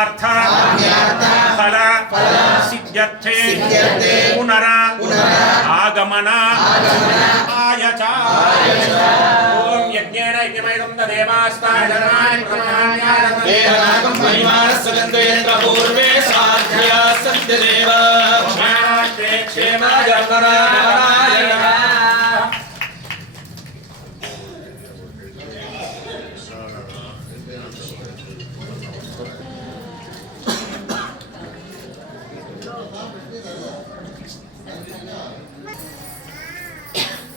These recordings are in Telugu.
काम्यार्थ फल सिद्ध्यर्थे पुनर आगमन आयच ॐ यज्ञेन यज्ञमयं तदेवास्ताय धर्माणि पूर्वे साध्या सत्यदेव प्रमाणानि क्षेमाय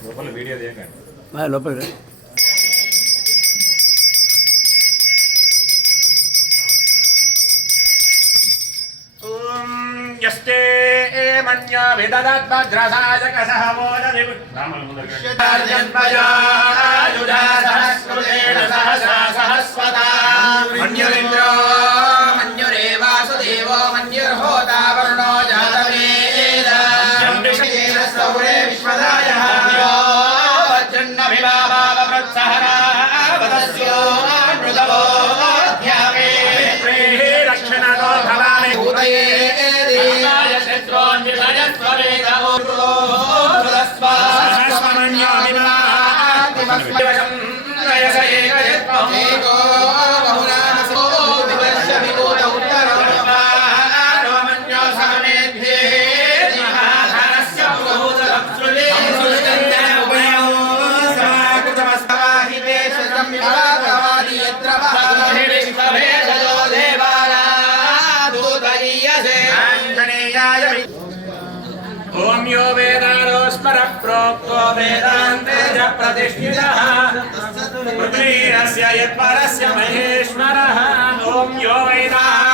లోపల వీడియో తీయకండి లోపలికి రా. ॐ यस्ते मन्य विददद्भद्रसायकसह मोदधि जन्मजायुजासहस्कृतेन सहसा सहस्वता मन्युरिन्द्रो స్మరణ్యోమిమా यो वेदानो स्मर प्रोक्तो वेदान्ते च प्रतिष्ठितः पृथ्वीरस्य यत्परस्य महेश्वरः ॐ यो वेदा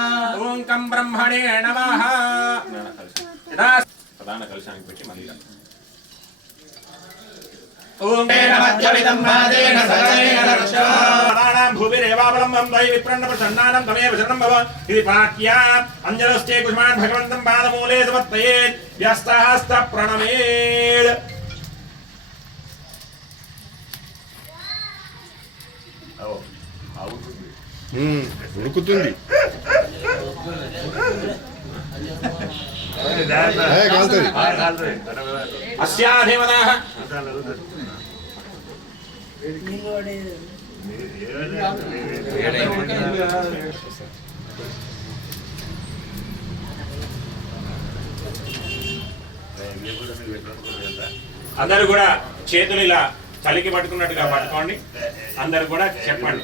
బ్రహ్మణే నమః. ప్రధాన కలశానికి పెట్టి మళ్ళీ ఇది పాట్యా అంజలస్తే కుష్మాన్ భగవంతం పాదమూలే వ్యస్తహస్త ప్రణమేడ్ ఉడుకుతుంది. అస్యాధిమనాః. అందరూ కూడా చేతులు ఇలా చలికి పట్టుకున్నట్టుగా పట్టుకోండి. అందరు కూడా చెప్పండి.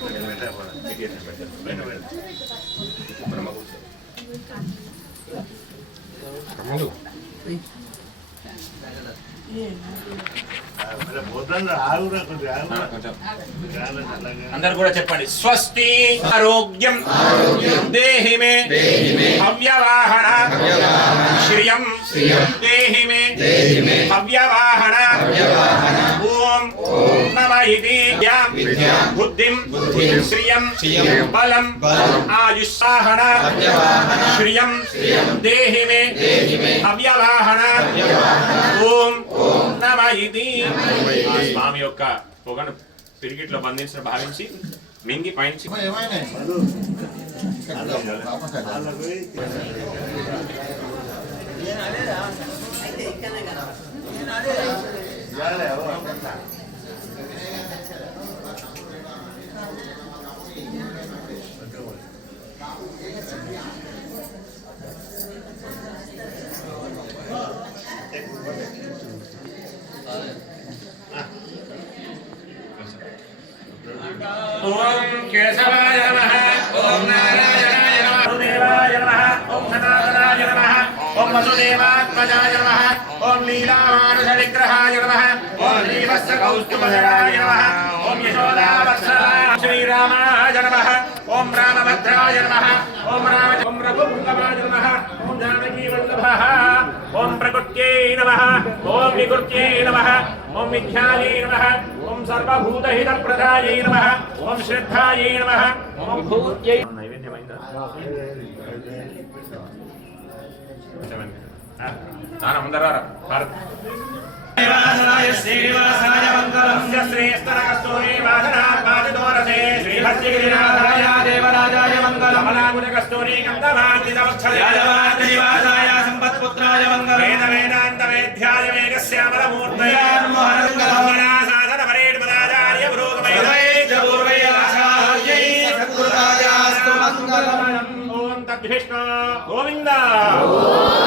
అందరు కూడా చెప్పండి. స్వస్తి ఆరోగ్యం దేహి మే హవ్యవాహన శ్రియం దేహి మే హవ్యవాహన ఓం समवाहिति बुद्धिम् श्रियम् बलम् आयुस्साहन श्रियम् देहि मे అవ్యవాహన ఓం నమ ఇది స్వామి యొక్క పొగను పిరిగిట్లో బంధించిన భావించి మింగి పైంచి అదే तो कैसा पद्मजाय नमः ॐ लीलामानुषविग्रहाय नमः ॐ श्रीवत्स कौस्तुभधराय नमः ॐ यशोदावत्सराय श्रीरामाय नमः ॐ रामभद्राय नमः ॐ राम ॐ रघुवल्लभाय नमः ॐ जानकीवल्लभः ॐ प्रकृत्यै नमः ॐ विकृत्यै नमः ॐ विख्यायै नमः ॐ सर्वभूतहितप्रदायै नमः ॐ श्रद्धायै नमः ॐ भूत्यै नैवेद्यమైందా నాన్న ముందరారా భారత్ శ్రీనివాసాయ మంగళం శ్రేస్తరకస్తూరి వాసనాత్మాదిదోరసే శ్రీభద్రగిరినాథాయ దేవరాజాయ మంగళం కమలాకుజకస్తూరి గంధమాంతిదవత్సలే యాదవాయ సంపత్పుత్రాయ మంగళం వేద వేదాంత వేద్యాయ వేగశ్యామలమూర్తయ వేదాన్మోహనంగళం సాధన పరేడ్మదాచార్య సద్గురువైరాచార్యై మంగళం. ఓం తద్విష్ణు గోవింద తద్విష్ణు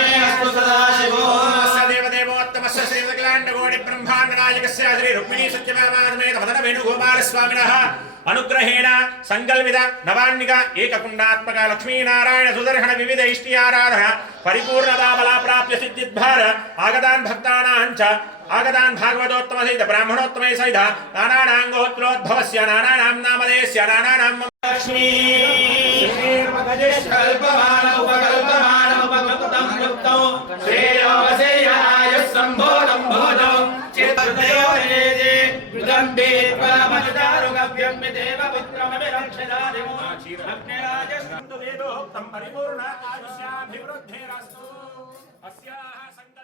శ్రీమదకలాండకోటి బ్రహ్మాండనాయకస్య శ్రీ రుక్మిణీ సత్యమేత మదన వేణుగోపాలస్వామినः అనుగ్రహేణ సంకల్పిత నవాన్నిక ఏకకుండాత్మక లక్ష్మీనారాయణ సుదర్శన వివిధ ఇష్టియారాధన పరిపూర్ణతా బలా ప్రాప్య సిద్ధిద్భార ఆగతాన్ భక్తానాంచ చ ఆగతాన్ భాగవతోత్తమ సహిత బ్రాహ్మణోత్తమై సహిత నానానాం గోత్రోద్భవస్య నానానాం నామదేస్య నానానాం లక్ష్మీ కల్పమాన ఉపకల్పమాన ఉపకృతం కృప్తం శ్రేయోవశేయాయ విదంబే పరమచారు గవ్యం దేవ పుత్రమభిరక్షదాదిమో వేదోక్తం పరిపూర్ణ ఆయుష్యాభివృద్ధిరస్తు సంగ